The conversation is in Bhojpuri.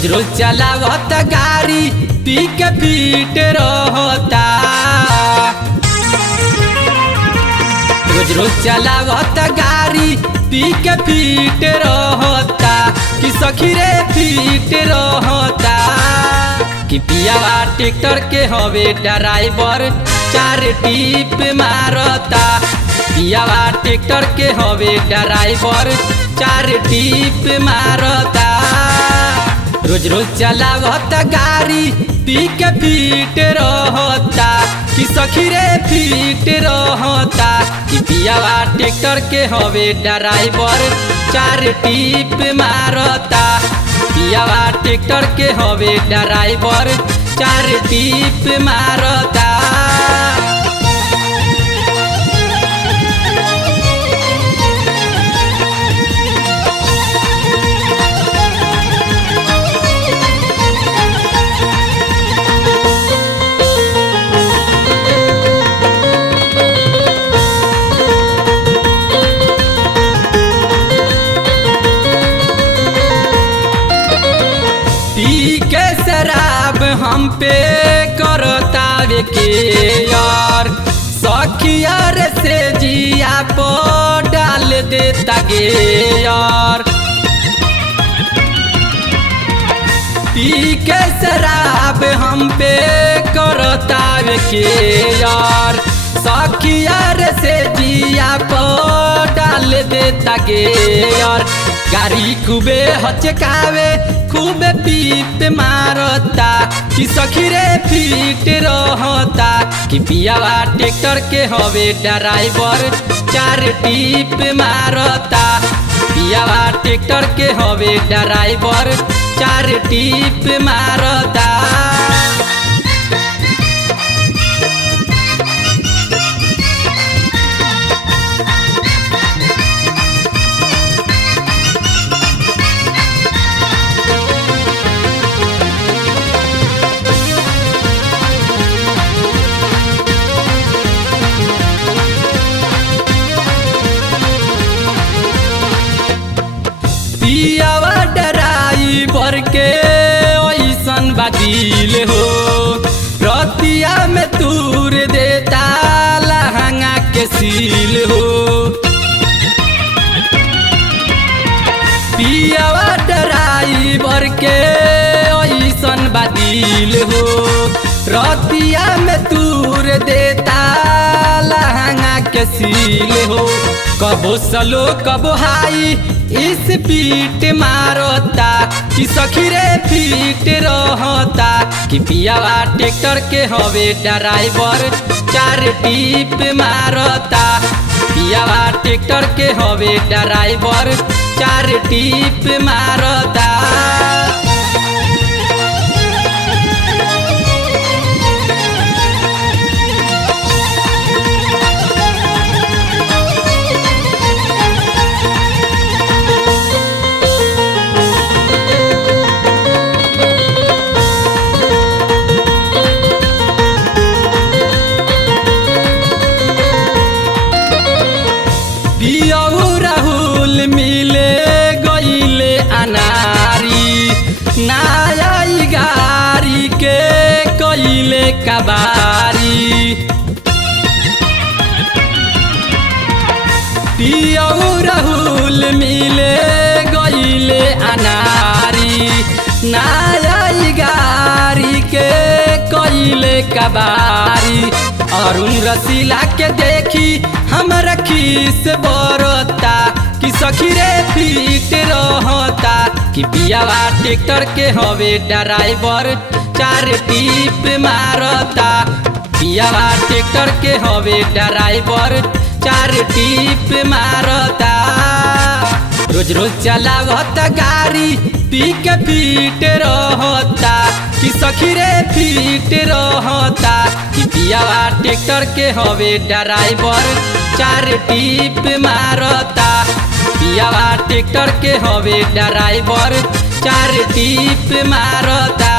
रोज रोज चलावत गाड़ी पी के पीट रहता। रोज रोज चलावत गाड़ी पी के पीट रहता कि सखी रे पीट रहता कि पियावा ट्रैक्टर के हवे ड्राइवर चार टीप मारता। पियावा ट्रैक्टर के हवे ड्राइवर चार टीप मारता। रोज रोज चलावत गाड़ी पी के पीट रहता कि सखी रे पीट रहता कि पियावा ट्रैक्टर के हवे ड्राइवर चार टीप मारता। पियावा ट्रैक्टर के हवे ड्राइवर चार टीप मारता। पी के शराब हम पे करता के यार सखिया रे से जिया पो डाल देता गे यार। पी के शराब हम पे करता के यार सखिया रे से जिया पो डाल देता गे यार। गाड़ी खूबे हचकावे खूबे पीप मारता कि सखी रे पीट रहता कि पियावा ट्रैक्टर के हवे ड्राइवर चार टीप मारता। पियावा ट्रैक्टर के हवे ड्राइवर चार टीप मारता। पियावा ड्राइवर के ऐसन बादिल हो रतिया में तूर देता लहंगा के सील हो। पियावा ड्राइवर के ऐसन बादिल हो रतिया में तूर देता लहंगा के सील हो। कबो स्लो कबो हाई इस पीट मारता कि सखी रे पीट रहता कि पियावा ट्रैक्टर के हवे ड्राइवर चार टीप मारता। पियावा ट्रैक्टर के हवे ड्राइवर चार टीप मारता। पियऊ राहुल मिले गईले अनारी नया गाड़ी के कईले कबारी। पियऊ राहुल मिले गईले अनारी नया गाड़ी के कईले कबारी। अरुण रसीला के देखी हमरा खीस बरता कि सखी रे पीट रहता कि पियावा ट्रैक्टर के हवे ड्राइवर चार टीप मारता। पियावा ट्रैक्टर के हवे ड्राइवर चार टीप मारता। रोज रोज चलावत गाड़ी पी के पीट रहता कि सखी रे पीट रहता कि पियावा ट्रैक्टर के हवे ड्राइवर चार टीप मारता। पियावा ट्रैक्टर के हवे ड्राइवर चार टीप मारता।